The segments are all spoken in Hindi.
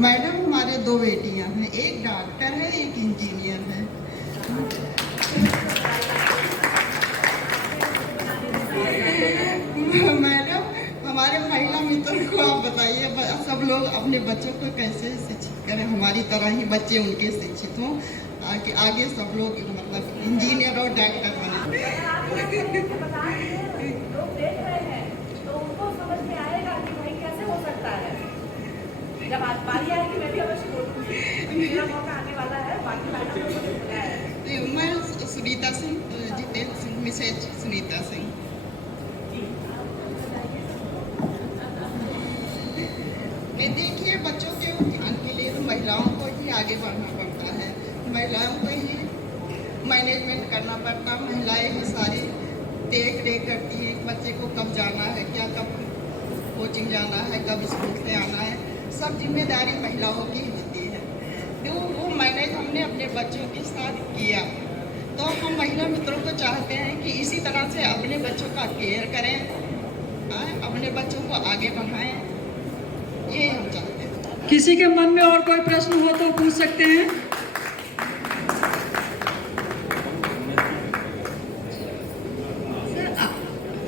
मैडम हमारे 2 बेटियां हैं, एक डॉक्टर है, एक इंजीनियर है। मैडम हमारे महिला मित्रों को आप बताइए, सब लोग अपने बच्चों को कैसे शिक्षित करें, हमारी तरह ही बच्चे उनके शिक्षित हों, आगे सब लोग मतलब इंजीनियर और डॉक्टर बने। जब आज बारी आएगी मैं भी अवश्य बोलूंगी, मेरा मौका आने वाला है। बाकी मैं सुनीता सिंह, जितेंद्र सिंह, मिसेज सुनीता सिंह। मैं देखिए बच्चों के ध्यान के लिए तो महिलाओं को ही आगे बढ़ना पड़ता है, महिलाओं को ही मैनेजमेंट करना पड़ता है, महिलाएं ही सारी देख रेख करती है बच्चे को कब जाना है, क्या कब कोचिंग जाना है, कब स्कूल से आना है, सब जिम्मेदारी महिलाओं की होती है। तो वो मैनेज हमने अपने बच्चों के साथ किया, तो हम महिला मित्रों को चाहते हैं कि इसी तरह से अपने बच्चों का केयर करें, अपने बच्चों को आगे बढ़ाएं, ये हम चाहते हैं। किसी के मन में और कोई प्रश्न हो तो पूछ सकते हैं।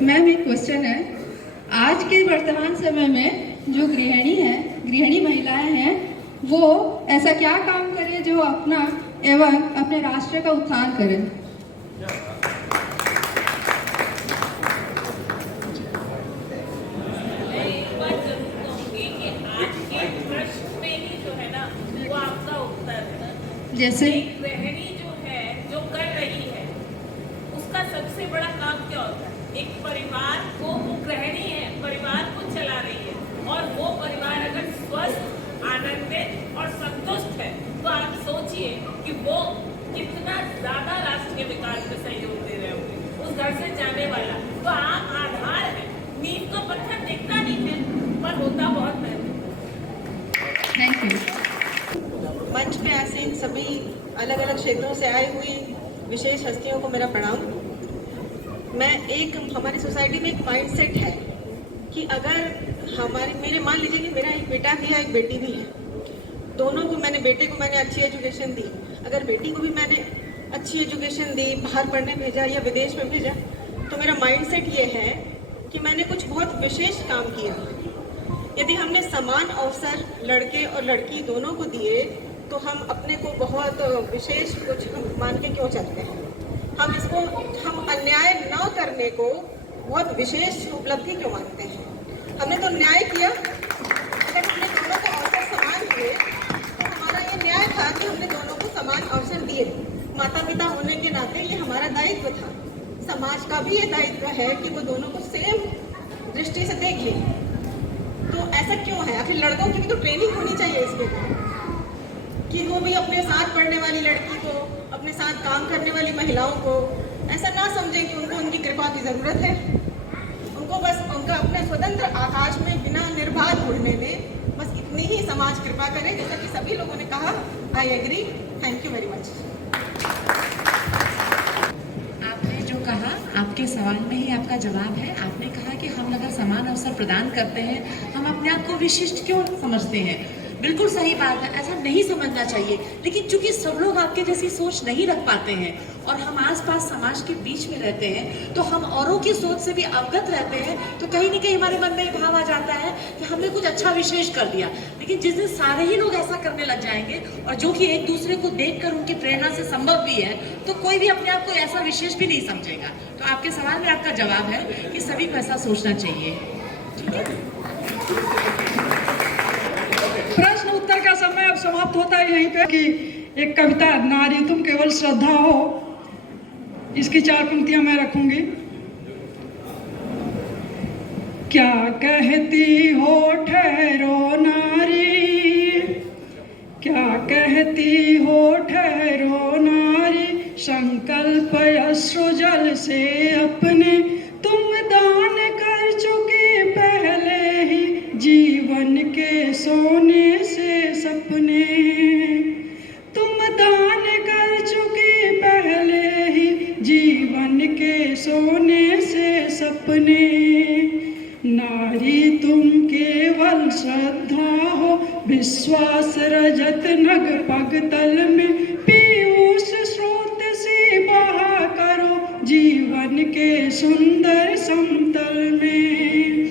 मैम एक क्वेश्चन है, आज के वर्तमान समय में जो गृहिणी महिलाएं हैं, वो ऐसा क्या काम करें जो अपना एवं अपने राष्ट्र का उत्थान करें? जैसे गृहिणी जो है, जो कर रही है, उसका सबसे बड़ा काम क्या होता है? एक परिवार को, वो गृहिणी है, परिवार को चला रही है, और वो परिवार अगर स्वस्थ, आनंदित और संतुष्ट है तो आप सोचिए कि वो कितना ज्यादा राष्ट्रीय विकास में सहयोग दे रहे होंगे। उस घर से जाने वाला तो आम आधार है, नींव तो पत्थर दिखता नहीं है पर होता बहुत महत्वपूर्ण। Thank you. मंच पे आसीन सभी अलग अलग क्षेत्रों से आई हुई विशेष हस्तियों को मेरा प्रणाम। हमारी सोसाइटी में एक माइंडसेट है कि अगर मेरे मान लीजिए कि मेरा एक बेटा भी है, एक बेटी भी है, दोनों को बेटे को मैंने अच्छी एजुकेशन दी, अगर बेटी को भी मैंने अच्छी एजुकेशन दी, बाहर पढ़ने भेजा या विदेश में भेजा, तो मेरा माइंडसेट ये है कि मैंने कुछ बहुत विशेष काम किया। यदि हमने समान अवसर लड़के और लड़की दोनों को दिए तो हम अपने को बहुत विशेष कुछ मान के क्यों चलते हैं? हम अन्याय न करने को बहुत विशेष उपलब्धि क्यों मानते हैं? हमने तो न्याय किया, अगर हमने दोनों को अवसर समान दिए तो हमारा ये न्याय था कि हमने दोनों को समान अवसर दिए। माता पिता होने के नाते ये हमारा दायित्व था। समाज का भी ये दायित्व है कि वो दोनों को सेम दृष्टि से देखे। तो ऐसा क्यों है? आखिर लड़कों की भी तो ट्रेनिंग होनी चाहिए इसके लिए कि वो भी अपने साथ पढ़ने वाली लड़की को, अपने साथ काम करने वाली महिलाओं को ऐसा ना समझें कि उनको उनकी कृपा की ज़रूरत है। उनको बस उनका अपने स्वतंत्र आकाश में बिना निर्बाध उड़ने में बस इतनी ही समाज कृपा करे, जैसा कि सभी लोगों ने कहा। I agree. Thank you very much. आपने जो कहा, आपके सवाल में ही आपका जवाब है। आपने कहा कि हम अगर समान अवसर प्रदान करते हैं, हम अपने आप को विशिष्ट क्यों समझते हैं? बिल्कुल सही बात है, ऐसा नहीं समझना चाहिए। लेकिन चूंकि सब लोग आपके जैसी सोच नहीं रख पाते हैं और हम आसपास समाज के बीच में रहते हैं, तो हम औरों की सोच से भी अवगत रहते हैं, तो कहीं ना कहीं हमारे मन में भाव आ जाता है कि हमने कुछ अच्छा विशेष कर दिया। लेकिन जिस दिन सारे ही लोग ऐसा करने लग जाएंगे, और जो कि एक दूसरे को देखकर उनकी प्रेरणा से संभव भी है, तो कोई भी अपने आप को ऐसा विशेष भी नहीं समझेगा। तो आपके सवाल में आपका जवाब है कि सभी को ऐसा सोचना चाहिए। ठीक है, प्रश्न उत्तर का समय अब समाप्त होता है यहीं पे कि एक कविता, नारी तुम केवल श्रद्धा हो, इसकी 4 पंक्तियां मैं रखूंगी। क्या कहती हो ठहरो नारी, क्या कहती हो ठहरो नारी, संकल्प अश्रु जल से अपने तुम दान कर चुकी पहले ही जीवन के सोने से सपने। तुम दान कर चुकी पहले ही जीवन के सोने से सपने। नारी तुम केवल श्रद्धा हो, विश्वास रजत नग पग तल में, पीयूष स्रोत से बहा करो जीवन के सुंदर समतल में।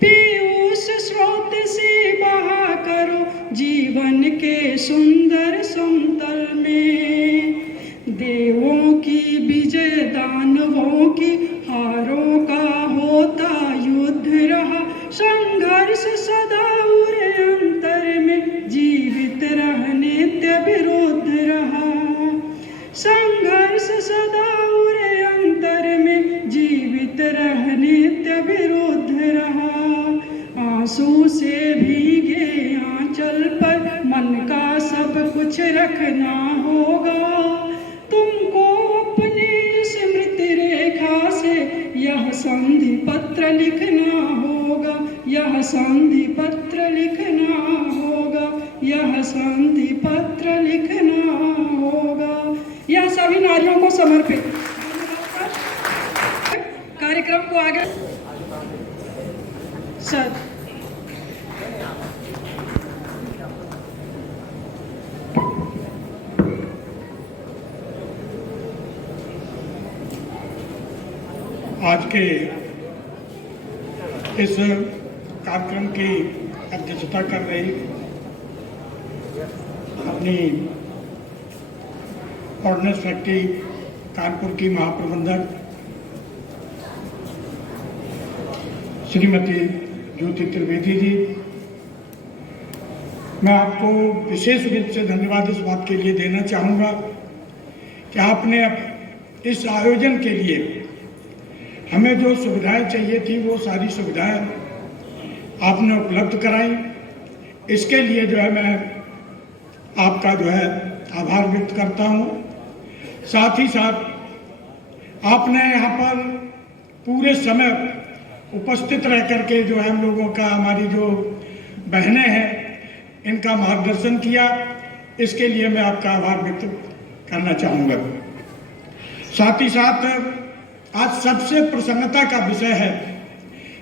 पीयूष स्रोत से बहा करो जीवन के सुंदर समतल में। देवों की विजय दानवों की हारों का होता युद्ध रहा, संघर्ष सदा उरे अंतर में जीवित रह नित्य विरुद्ध रहा। संघर्ष सदा उरे अंतर में जीवित रह नित्य विरुद्ध रहा। आंसू से भीगे आंचल पर मन का सब कुछ रखना होगा, तुमको अपनी स्मृति रेखा से यह संधि पत्र लिखना होगा, यह संधि पत्र लिखना होगा, यह संधि पत्र लिखना होगा। यह सभी नारियों को समर्पित। कार्यक्रम को आगे सर आज के इस कार्यक्रम की अध्यक्षता कर रही अपनी ऑर्डिनेंस फैक्ट्री कानपुर की महाप्रबंधक श्रीमती ज्योति त्रिवेदी जी, मैं आपको विशेष रूप से धन्यवाद इस बात के लिए देना चाहूँगा कि आपने इस आयोजन के लिए हमें जो सुविधाएं चाहिए थी वो सारी सुविधाएं आपने उपलब्ध कराई। इसके लिए जो है मैं आपका जो है आभार व्यक्त करता हूँ। साथ ही साथ आपने यहाँ पर पूरे समय उपस्थित रह करके जो है हम लोगों का, हमारी जो बहनें हैं, इनका मार्गदर्शन किया। इसके लिए मैं आपका आभार व्यक्त करना चाहूँगा। साथ ही साथ आज सबसे प्रसन्नता का विषय है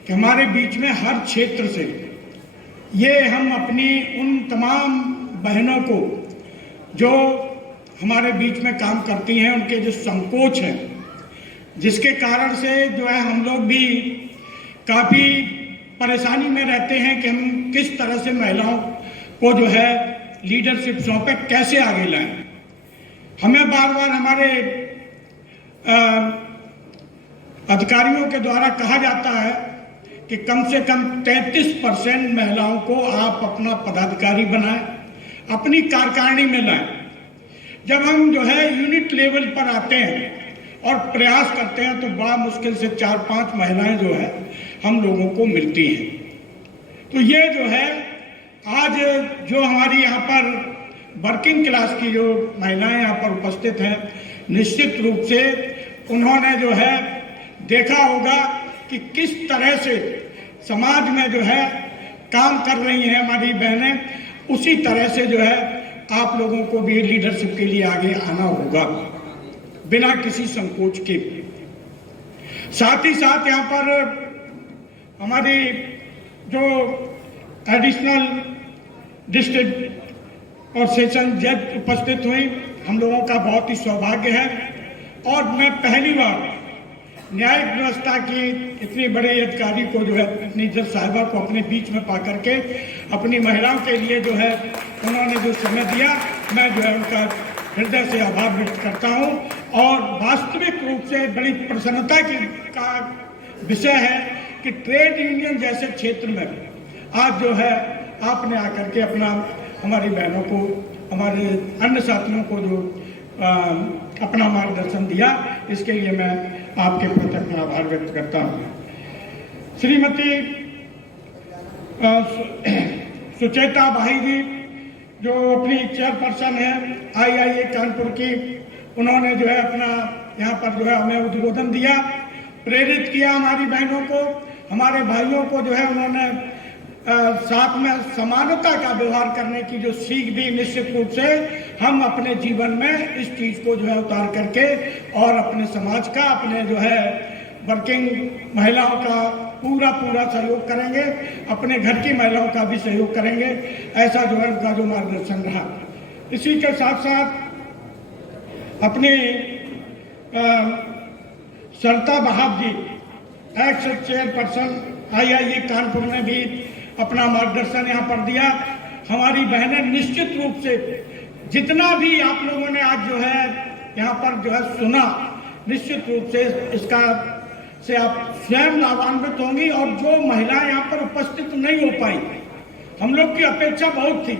कि हमारे बीच में हर क्षेत्र से ये हम अपनी उन तमाम बहनों को जो हमारे बीच में काम करती हैं, उनके जो संकोच हैं, जिसके कारण से जो है हम लोग भी काफ़ी परेशानी में रहते हैं कि हम किस तरह से महिलाओं को जो है लीडरशिप सौंपे, कैसे आगे लाएं। हमें बार बार हमारे अधिकारियों के द्वारा कहा जाता है कि कम से कम 33% महिलाओं को आप अपना पदाधिकारी बनाएं, अपनी कार्यकारिणी में लाएं। जब हम जो है यूनिट लेवल पर आते हैं और प्रयास करते हैं तो बड़ा मुश्किल से 4-5 महिलाएं जो है हम लोगों को मिलती हैं। तो ये जो है आज जो हमारी यहाँ पर वर्किंग क्लास की जो महिलाएं यहाँ पर उपस्थित हैं, निश्चित रूप से उन्होंने जो है देखा होगा कि किस तरह से समाज में जो है काम कर रही हैं हमारी बहनें, उसी तरह से जो है आप लोगों को भी लीडरशिप के लिए आगे आना होगा बिना किसी संकोच के। साथ ही साथ यहाँ पर हमारी जो एडिशनल डिस्ट्रिक्ट और सेशन जज उपस्थित हुई, हम लोगों का बहुत ही सौभाग्य है। और मैं पहली बार न्यायिक व्यवस्था की इतनी बड़े अधिकारी को जो है अपनी जज साहिबा को अपने बीच में पा करके अपनी महिलाओं के लिए जो है उन्होंने जो समय दिया, मैं जो है उनका हृदय से आभार व्यक्त करता हूं। और वास्तविक रूप से बड़ी प्रसन्नता का विषय है कि ट्रेड यूनियन जैसे क्षेत्र में आज जो है आपने आकर के अपना हमारी बहनों को, हमारे अन्य साथियों को जो अपना मार्गदर्शन दिया, इसके लिए मैं आपके प्रति अपना आभार व्यक्त करता हूँ। श्रीमती सुचेता भाई जी जो अपनी चेयरपर्सन है IIA कानपुर की, उन्होंने जो है अपना यहाँ पर जो है हमें उद्बोधन दिया, प्रेरित किया हमारी बहनों को, हमारे भाइयों को जो है उन्होंने साथ में समानता का व्यवहार करने की जो सीख दी। निश्चित रूप से हम अपने जीवन में इस चीज़ को जो है उतार करके और अपने समाज का, अपने जो है वर्किंग महिलाओं का पूरा सहयोग करेंगे, अपने घर की महिलाओं का भी सहयोग करेंगे। ऐसा जो है उनका जो मार्गदर्शन रहा। इसी के साथ साथ अपने सरिता बहाब जी एक्स चेयरपर्सन IIE कानपुर ने भी अपना मार्गदर्शन यहाँ पर दिया। हमारी बहनें निश्चित रूप से जितना भी आप लोगों ने आज जो है यहाँ पर जो है सुना, निश्चित रूप से इसका से आप स्वयं लाभान्वित होंगी। और जो महिलाएं यहाँ पर उपस्थित नहीं हो पाई, हम लोग की अपेक्षा बहुत थी,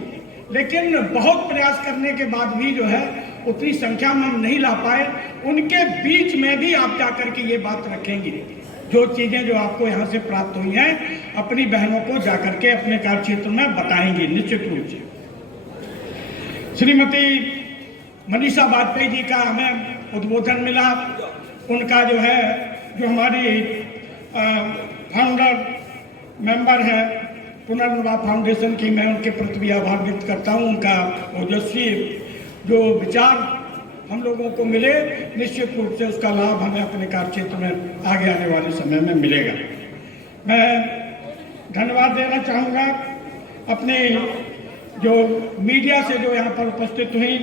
लेकिन बहुत प्रयास करने के बाद भी जो है उतनी संख्या में हम नहीं ला पाए। उनके बीच में भी आप जाकर के ये बात रखेंगी, जो चीजें जो आपको यहाँ से प्राप्त हुई हैं अपनी बहनों को जाकर के अपने कार्य क्षेत्र में बताएंगी निश्चित रूप से। श्रीमती मनीषा वाजपेयी जी का हमें उद्बोधन मिला। उनका जो है जो हमारी फाउंडर मेंबर है पुनर्नवा फाउंडेशन की, मैं उनके प्रति भी आभार व्यक्त करता हूँ। उनका ओजस्वी जो विचार हम लोगों को मिले, निश्चित रूप से उसका लाभ हमें अपने कार्य क्षेत्र में आगे आने वाले समय में मिलेगा। मैं धन्यवाद देना चाहूँगा अपने जो मीडिया से जो यहाँ पर उपस्थित हुई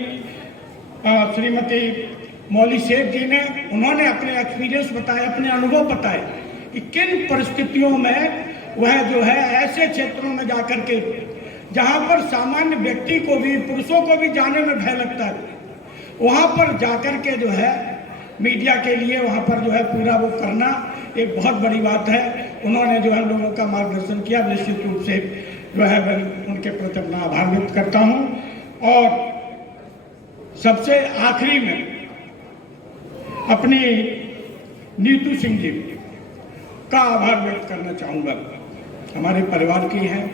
श्रीमती मौली शेख जी ने। उन्होंने अपने एक्सपीरियंस बताए, अपने अनुभव बताए कि किन परिस्थितियों में वह जो है ऐसे क्षेत्रों में जाकर के जहाँ पर सामान्य व्यक्ति को भी, पुरुषों को भी जाने में भय लगता है, वहाँ पर जाकर के जो है मीडिया के लिए वहाँ पर जो है पूरा वो करना एक बहुत बड़ी बात है। उन्होंने जो है लोगों का मार्गदर्शन किया। निश्चित रूप से जो है मैं उनके प्रति अपना आभार व्यक्त करता हूँ। और सबसे आखिरी में अपनी नीतू सिंह जी का आभार व्यक्त करना चाहूँगा। हमारे परिवार की हैं।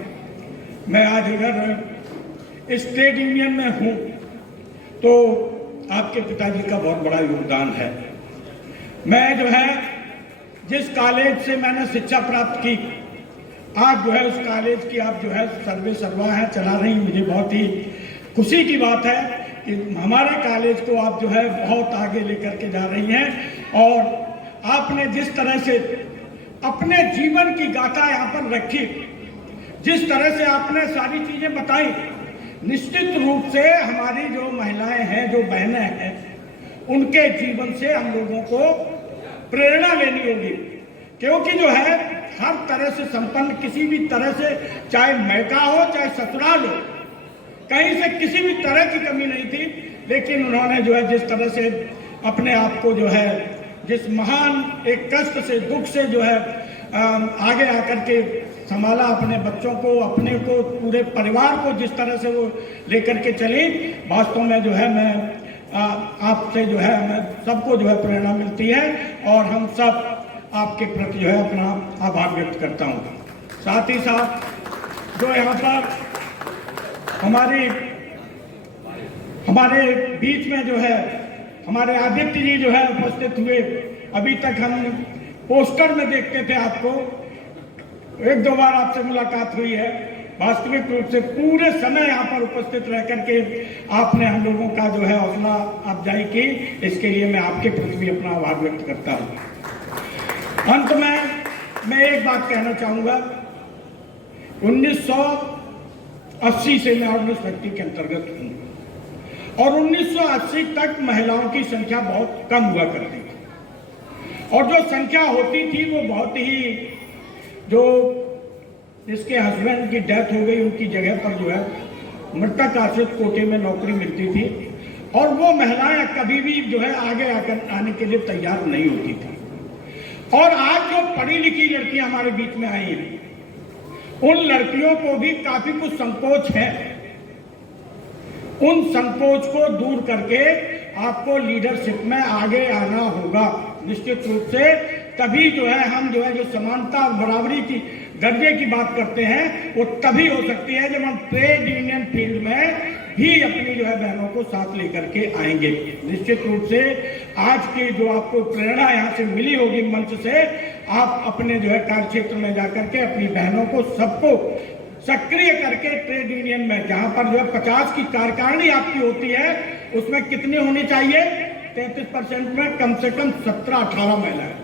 मैं आज अगर इस ट्रेड यूनियन में हूँ तो आपके पिताजी का बहुत बड़ा योगदान है। मैं जो है जिस कॉलेज से मैंने शिक्षा प्राप्त की, आज जो है उस कॉलेज की आप जो है सर्वे सर्वा है चला रही। मुझे बहुत ही खुशी की बात है कि हमारे कॉलेज को आप जो है बहुत आगे लेकर के जा रही हैं। और आपने जिस तरह से अपने जीवन की गाथा यहाँ पर रखी, जिस तरह से आपने सारी चीजें बताई, निश्चित रूप से हमारी जो महिलाएं हैं, जो बहनें हैं, उनके जीवन से हम लोगों को प्रेरणा लेनी होगी। क्योंकि जो है हर तरह से संपन्न, किसी भी तरह से, चाहे मैका हो चाहे ससुराल हो, कहीं से किसी भी तरह की कमी नहीं थी। लेकिन उन्होंने जो है जिस तरह से अपने आप को जो है जिस महान एक कष्ट से, दुख से जो है आगे आकर के संभाला, अपने बच्चों को, अपने को, पूरे परिवार को जिस तरह से वो लेकर के चली, वास्तव में जो है मैं आपसे जो है हमें सबको जो है प्रेरणा मिलती है। और हम सब आपके प्रति जो है अपना आभार व्यक्त करता हूँ। साथ ही साथ जो यहाँ पर हमारे बीच में जो है हमारे आदित्य जी जो है उपस्थित हुए। अभी तक हम पोस्टर में देखते थे आपको, एक दो बार आपसे मुलाकात हुई है। वास्तविक रूप से पूरे समय यहाँ पर उपस्थित रह करके आपने हम लोगों का जो है हौसला अफजाई की, इसके लिए मैं आपके प्रति भी अपना आभार व्यक्त करता हूँ। अंत में मैं एक बात कहना चाहूँगा। 1980 से मैं ऑर्गेनाइज्ड व्यक्ति के अंतर्गत हूँ और 1980 तक महिलाओं की संख्या बहुत कम हुआ करती थी। और जो संख्या होती थी वो बहुत ही, जो जिसके हस्बैंड की डेथ हो गई उनकी जगह पर जो है मृतक आश्रित कोटे में नौकरी मिलती थी। और वो महिलाएं कभी भी जो है आगे आकर आने के लिए तैयार नहीं होती थी। और आज जो पढ़ी लिखी लड़कियां हमारे बीच में आई हैं, उन लड़कियों को भी काफी कुछ संकोच है। उन संकोच को दूर करके आपको लीडरशिप में आगे आना होगा निश्चित रूप से। तभी जो है हम जो है जो समानता और बराबरी की दर्जे की बात करते हैं वो तभी हो सकती है जब हम ट्रेड यूनियन फील्ड में भी अपनी जो है बहनों को साथ लेकर के आएंगे। निश्चित रूप से आज की जो आपको प्रेरणा यहाँ से मिली होगी मंच से, आप अपने जो है कार्य क्षेत्र में जाकर के अपनी बहनों को सबको सक्रिय करके ट्रेड यूनियन में, जहाँ पर जो है 50 की कार्यकारिणी आपकी होती है, उसमें कितनी होनी चाहिए? 33% में कम से कम 17-18 महिलाएं।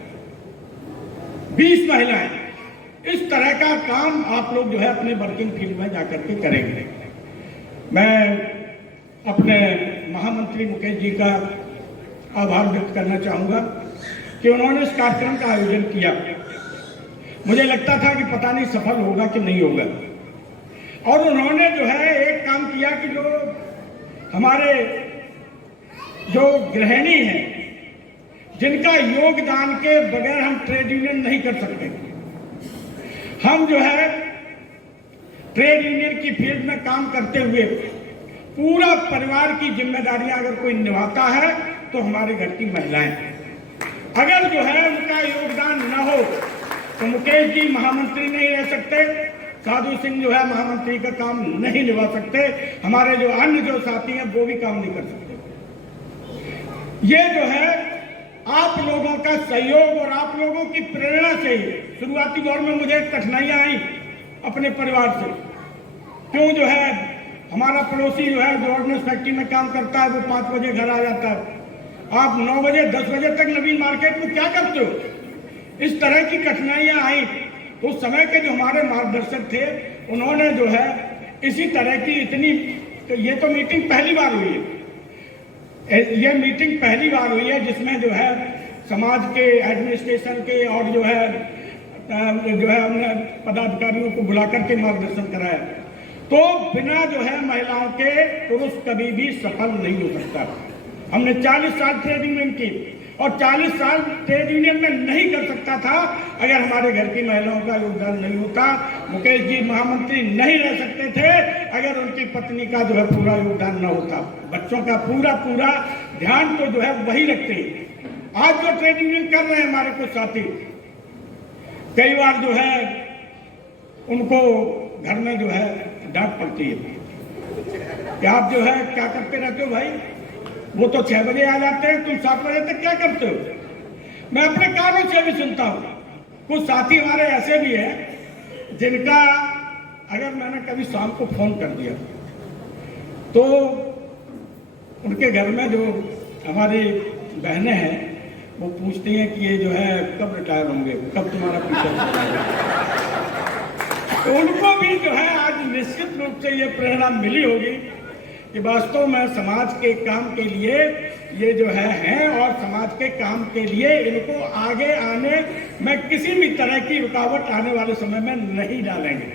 20 महिलाएं, इस तरह का काम आप लोग जो है अपने वर्किंग फील्ड में जाकर के करेंगे। मैं अपने महामंत्री मुकेश जी का आभार व्यक्त करना चाहूँगा कि उन्होंने इस कार्यक्रम का आयोजन किया। मुझे लगता था कि पता नहीं सफल होगा कि नहीं होगा, और उन्होंने जो है एक काम किया कि जो हमारे जो गृहिणी हैं, जिनका योगदान के बगैर हम ट्रेड यूनियन नहीं कर सकते, हम जो है ट्रेड यूनियन की फील्ड में काम करते हुए पूरा परिवार की जिम्मेदारियां अगर कोई निभाता है तो हमारे घर की महिलाएं। अगर जो है उनका योगदान न हो तो मुकेश जी महामंत्री नहीं रह सकते, साधु सिंह जो है महामंत्री का काम नहीं निभा सकते, हमारे जो अन्य जो साथी हैं वो भी काम नहीं कर सकते। ये जो है आप लोगों का सहयोग और आप लोगों की प्रेरणा से ही शुरुआती दौर में मुझे कठिनाइयां आई अपने परिवार से। क्यों जो है हमारा पड़ोसी जो है जो ऑर्डिनेंस फैक्ट्री में काम करता है वो 5 बजे घर आ जाता है, आप 9 बजे 10 बजे तक नवीन मार्केट में क्या करते हो? इस तरह की कठिनाइयां आई। उस समय के जो हमारे मार्गदर्शक थे उन्होंने जो है इसी तरह की इतनी, तो ये तो मीटिंग पहली बार हुई है, ये मीटिंग पहली बार हुई है जिसमें जो है समाज के एडमिनिस्ट्रेशन के और जो है हमने पदाधिकारियों को बुलाकर के मार्गदर्शन कराया। तो बिना जो है महिलाओं के पुरुष कभी भी सफल नहीं हो सकता। हमने 40 साल ट्रेड यूनियन की और 40 साल ट्रेड यूनियन में नहीं कर सकता था अगर हमारे घर की महिलाओं का योगदान नहीं होता। मुकेश जी महामंत्री नहीं रह सकते थे अगर उनकी पत्नी का जो है पूरा योगदान न होता। बच्चों का पूरा ध्यान तो जो है वही रखते हैं। आज जो ट्रेड यूनियन कर रहे हैं हमारे कुछ साथी, कई बार जो है उनको घर में जो है डांट पड़ती है कि आप जो है क्या करते रहते हो भाई, वो तो 6 बजे आ जाते हैं, तुम 7 बजे तक क्या करते हो? मैं अपने कानों से भी सुनता हूँ। कुछ साथी हमारे ऐसे भी हैं जिनका अगर मैंने कभी शाम को फोन कर दिया तो उनके घर में जो हमारी बहनें हैं वो पूछती हैं कि ये जो है कब रिटायर होंगे, कब तुम्हारा पीछा चलेगा। तो उनको भी जो है आज निश्चित रूप से ये प्रेरणा मिली होगी कि वास्तव में समाज के काम के लिए ये जो है हैं और समाज के काम के लिए इनको आगे आने में किसी भी तरह की रुकावट आने वाले समय में नहीं डालेंगे।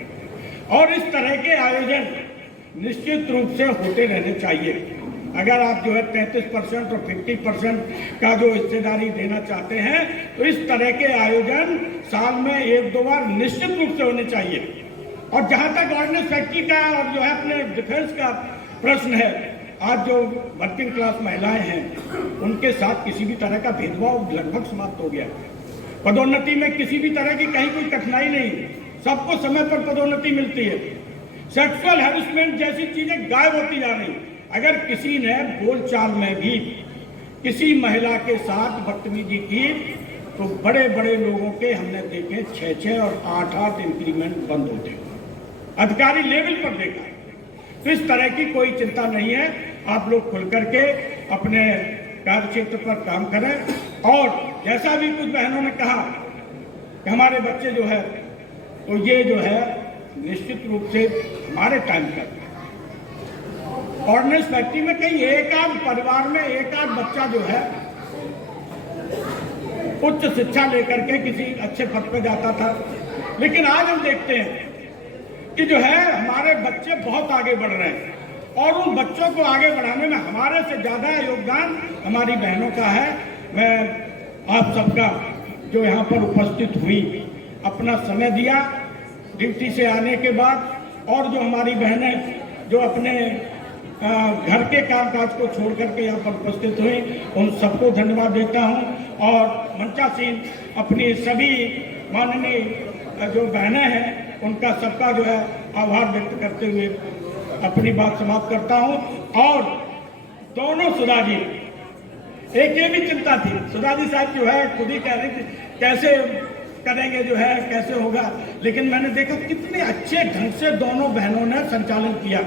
और इस तरह के आयोजन निश्चित रूप से होते रहने चाहिए। अगर आप जो है 33% और 50% का जो हिस्सेदारी देना चाहते हैं तो इस तरह के आयोजन साल में 1-2 बार निश्चित रूप से होने चाहिए। और जहां तक ऑर्डिनेंस फैक्ट्री का और जो है अपने डिफेंस का प्रश्न है, आज जो वर्किंग क्लास महिलाएं हैं उनके साथ किसी भी तरह का भेदभाव लगभग समाप्त हो गया। पदोन्नति में किसी भी तरह की कहीं कोई कठिनाई नहीं, सबको समय पर पदोन्नति मिलती है। सेक्सुअल हैरेसमेंट जैसी चीजें गायब होती जा रही। अगर किसी ने बोलचाल में भी किसी महिला के साथ बदतमीजी की तो बड़े बड़े लोगों के हमने देखे 6-6 और 8-8 इंक्रीमेंट बंद होते हैं, अधिकारी लेवल पर देखा। तो इस तरह की कोई चिंता नहीं है। आप लोग खुल करके अपने कार्य क्षेत्र पर काम करें। और जैसा भी कुछ बहनों ने कहा कि हमारे बच्चे जो है तो ये जो है निश्चित रूप से हमारे टाइम का ऑर्डिनेंस फैक्ट्री में कहीं एक आध परिवार में एक आध बच्चा जो है उच्च शिक्षा लेकर के किसी अच्छे पद पर जाता था, लेकिन आज हम देखते हैं कि जो है हमारे बच्चे बहुत आगे बढ़ रहे हैं और उन बच्चों को आगे बढ़ाने में हमारे से ज्यादा योगदान हमारी बहनों का है। मैं आप सबका जो यहाँ पर उपस्थित हुई, अपना समय दिया ड्यूटी से आने के बाद, और जो हमारी बहनें जो अपने घर के कामकाज को छोड़ करके यहाँ पर उपस्थित हुई, उन सबको धन्यवाद देता हूँ। और मंचासीन अपनी सभी माननीय जो बहनें हैं उनका सबका जो है आभार व्यक्त करते हुए अपनी बात समाप्त करता हूँ। और दोनों सुधा जी, एक ये भी चिंता थी, सुधा जी साहब जो है खुद ही कह रही थी कैसे करेंगे जो है कैसे होगा, लेकिन मैंने देखा कितने अच्छे ढंग से दोनों बहनों ने संचालन किया।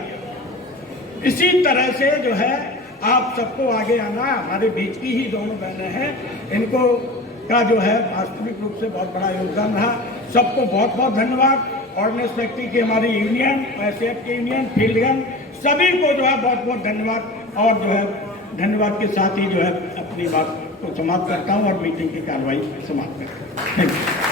इसी तरह से जो है आप सबको आगे आना, हमारे बीच की ही दोनों बहनें हैं, इनको का जो है वास्तविक रूप से बहुत बड़ा योगदान रहा। सबको बहुत बहुत धन्यवाद। ऑर्डिनेंस फैक्ट्री की हमारी यूनियन, एसएफ की यूनियन, फील्डगन, सभी को जो है बहुत बहुत धन्यवाद। और जो है धन्यवाद के साथ ही जो है अपनी बात को समाप्त करता हूँ और मीटिंग की कार्रवाई समाप्त करता हूँ। Thank you.